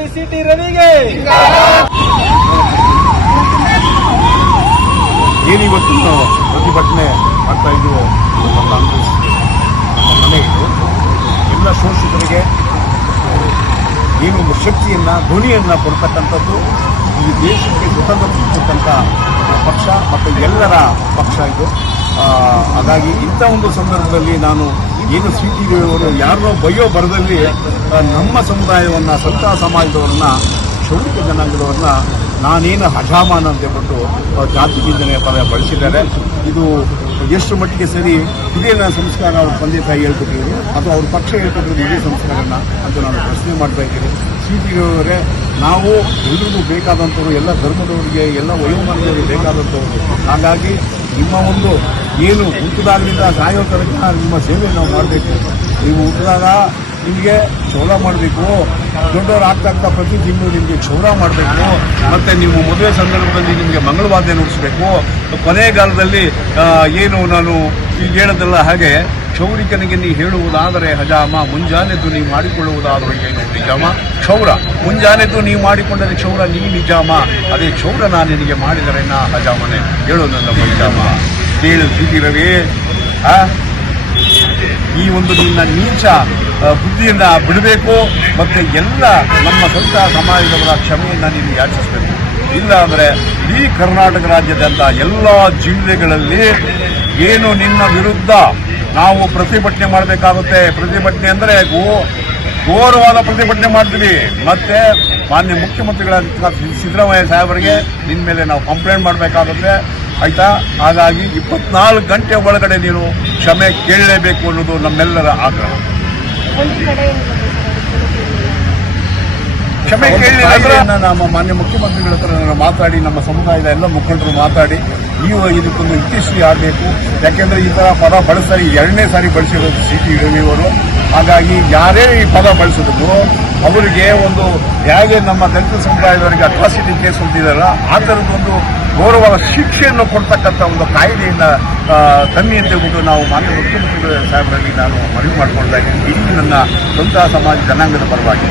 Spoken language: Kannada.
ಮುಖ್ಯಮಂತ್ರಿ ಸಿಟಿ ರವಿಗೆ. ಏನಿವತ್ತು ಪ್ರತಿಭಟನೆ ಮಾಡ್ತಾ ಇದ್ದು ಕಾಂಗ್ರೆಸ್ ನಮ್ಮ ಮನೆಯಿದು ಎಲ್ಲ ಶೋಷಿತರಿಗೆ ಏನೊಂದು ಶಕ್ತಿಯನ್ನು ಧ್ವನಿಯನ್ನು ಕೊಡ್ತಕ್ಕಂಥದ್ದು ಈ ದೇಶಕ್ಕೆ ಸ್ವತಂತ್ರ ಕೊಡ್ತಕ್ಕಂಥ ಪಕ್ಷ ಮತ್ತು ಎಲ್ಲರ ಪಕ್ಷ ಇದು. ಹಾಗಾಗಿ ಇಂಥ ಒಂದು ಸಂದರ್ಭದಲ್ಲಿ ನಾನು ಏನು ಸಿಟಿ ಅವರು ಯಾರನ್ನೋ ಬಯ್ಯೋ ಬರದಲ್ಲಿ ನಮ್ಮ ಸಮುದಾಯವನ್ನು ಸಂತ ಸಮಾಜದವ್ರನ್ನ ಕ್ಷೌರಿಕ ಜನಾಂಗದವ್ರನ್ನ ನಾನೇನು ಹಜಾಮಾನ ಅಂತ ಹೇಳ್ಬಿಟ್ಟು ಜಾತಿ ನಿಂದನೆ ಪದ ಬಳಸಿದ್ದಾರೆ. ಇದು ಎಷ್ಟು ಮಟ್ಟಿಗೆ ಸರಿ, ಇದೇ ನನ್ನ ಸಂಸ್ಕಾರ ಅವ್ರ ತಂದೆ ತಾಯಿ ಹೇಳ್ಕೊಟ್ಟಿದ್ರು ಅಥವಾ ಅವ್ರ ಪಕ್ಷ ಹೇಳ್ಕೊಟ್ಟಿದ್ರು ಇದೇ ಸಂಸ್ಕಾರನ ಅಂತ ನಾನು ಪ್ರಶ್ನೆ ಮಾಡ್ತಾ ಇದ್ದೀನಿ. ಸಿಟಿಯವರೇ, ನಾವು ಎಲ್ರಿಗೂ ಬೇಕಾದಂಥವ್ರು, ಎಲ್ಲ ಧರ್ಮದವರಿಗೆ, ಎಲ್ಲ ವಯೋಮಾನದವರಿಗೆ ಬೇಕಾದಂಥವ್ರು. ಹಾಗಾಗಿ ನಿಮ್ಮ ಒಂದು ಏನು ಹುಟ್ಟಿದಾಗಲಿಂದ ಸಾಯೋ ತನಕ ನಿಮ್ಮ ಸೇವೆ ನಾವು ಮಾಡಬೇಕು. ನೀವು ಹುಟ್ಟಿದಾಗ ನಿಮಗೆ ಕ್ಷೌರ ಮಾಡಬೇಕು, ದೊಡ್ಡವರು ಆಗ್ತಾ ಪ್ರತಿ ತಿಂಗಳು ನಿಮಗೆ ಕ್ಷೌರ ಮಾಡಬೇಕು, ಮತ್ತು ನೀವು ಮದುವೆ ಸಂದರ್ಭದಲ್ಲಿ ನಿಮಗೆ ಮಂಗಳವಾದ್ಯ ನುಡಿಸಬೇಕು. ಕೊನೆಗಾಲದಲ್ಲಿ ಏನು ನಾನು ಈಗ ಹೇಳೋದಲ್ಲ, ಹಾಗೆ ಕ್ಷೌರಿಕನಿಗೆ ನೀ ಹೇಳುವುದಾದರೆ ಹಜಾಮ, ಮುಂಜಾನೆದ್ದು ನೀವು ಮಾಡಿಕೊಳ್ಳುವುದಾದರೂ ಏನು ನಿಜಾಮ. ಕ್ಷೌರ ಮುಂಜಾನೆದ್ದು ನೀವು ಮಾಡಿಕೊಂಡರೆ ಕ್ಷೌರ ನೀ ನಿಜಾಮ, ಅದೇ ಕ್ಷೌರ ನಾನು ನಿನಗೆ ಮಾಡಿದರೆ ನಾ ಹಜಾಮನೆ, ಹೇಳು ನನ್ನ ಪೈಜಾಮ. ಕೇಳು ಸಿಟಿರವೇ, ಈ ಒಂದು ನಿನ್ನ ನೀಚ ಬುದ್ಧಿಯನ್ನು ಬಿಡಬೇಕು, ಮತ್ತು ಎಲ್ಲ ನಮ್ಮ ಸ್ವಂತ ಸಮಾಜದವರ ಕ್ಷಮೆಯನ್ನು ನೀನು ಯಾಚಿಸಬೇಕು. ಇಲ್ಲ ಅಂದರೆ ಇಡೀ ಕರ್ನಾಟಕ ರಾಜ್ಯದಂಥ ಎಲ್ಲ ಜಿಲ್ಲೆಗಳಲ್ಲಿ ಏನು ನಿನ್ನ ವಿರುದ್ಧ ನಾವು ಪ್ರತಿಭಟನೆ ಮಾಡಬೇಕಾಗುತ್ತೆ. ಪ್ರತಿಭಟನೆ ಅಂದರೆ ಘೋರವಾದ ಪ್ರತಿಭಟನೆ ಮಾಡ್ತೀವಿ. ಮತ್ತೆ ಮಾನ್ಯ ಮುಖ್ಯಮಂತ್ರಿಗಳಾದ ಸಿದ್ದರಾಮಯ್ಯ ಸಾಹೇಬರಿಗೆ ನಿನ್ನ ಮೇಲೆ ನಾವು ಕಂಪ್ಲೇಂಟ್ ಮಾಡಬೇಕಾಗುತ್ತೆ, ಆಯ್ತಾ? ಹಾಗಾಗಿ 24 ಗಂಟೆ ಒಳಗಡೆ ನೀನು ಕ್ಷಮೆ ಕೇಳಲೇಬೇಕು ಅನ್ನೋದು ನಮ್ಮೆಲ್ಲರ ಆಗ್ರಹ. ಕ್ಷಮೆ ಕೇಳಲಿಲ್ಲ ನಮ್ಮ ಮಾನ್ಯ ಮುಖ್ಯಮಂತ್ರಿಗಳ ಹತ್ರ ನಾನು ಮಾತಾಡಿ, ನಮ್ಮ ಸಮುದಾಯದ ಎಲ್ಲ ಮುಖಂಡರು ಮಾತಾಡಿ ಇದಕ್ಕೊಂದು ಇತ್ಯಶ್ರೀ ಆಗಬೇಕು. ಯಾಕೆಂದರೆ ಈ ಥರ ಪದ ಬಳಸ್ತಾರೆ, 2ನೇ ಸಾರಿ ಬಳಸಿರೋದು ಸಿಟಿ ರವಿಯವರು. ಹಾಗಾಗಿ ಯಾರೇ ಈ ಪದ ಬಳಸಿದ್ರು ಅವರಿಗೆ ಒಂದು ಹೇಗೆ ನಮ್ಮ ದಲಿತ ಸಮುದಾಯದವರಿಗೆ ಅಟ್ರಾಸಿಟಿ ಕೇಸ್ ಹೊಂದಿದಾರಲ್ಲ ಆ ಥರದೊಂದು ಗೌರವದ ಶಿಕ್ಷೆಯನ್ನು ಕೊಡ್ತಕ್ಕಂಥ ಒಂದು ಕಾಯ್ದೆಯನ್ನು ತನ್ನಿ ಅಂತ ಹೇಳ್ಬಿಟ್ಟು ನಾವು ಮಾನ್ಯ ಮುಖ್ಯಮಂತ್ರಿಗಳ ಸಾಹೇಬರಲ್ಲಿ ನಾನು ಮನವಿ ಮಾಡಿಕೊಳ್ತಾ ಇದ್ದೀನಿ. ಇಲ್ಲಿ ನನ್ನ ಸ್ವಂತ ಸಮಾಜ ಜನಾಂಗದ ಪರವಾಗಿ.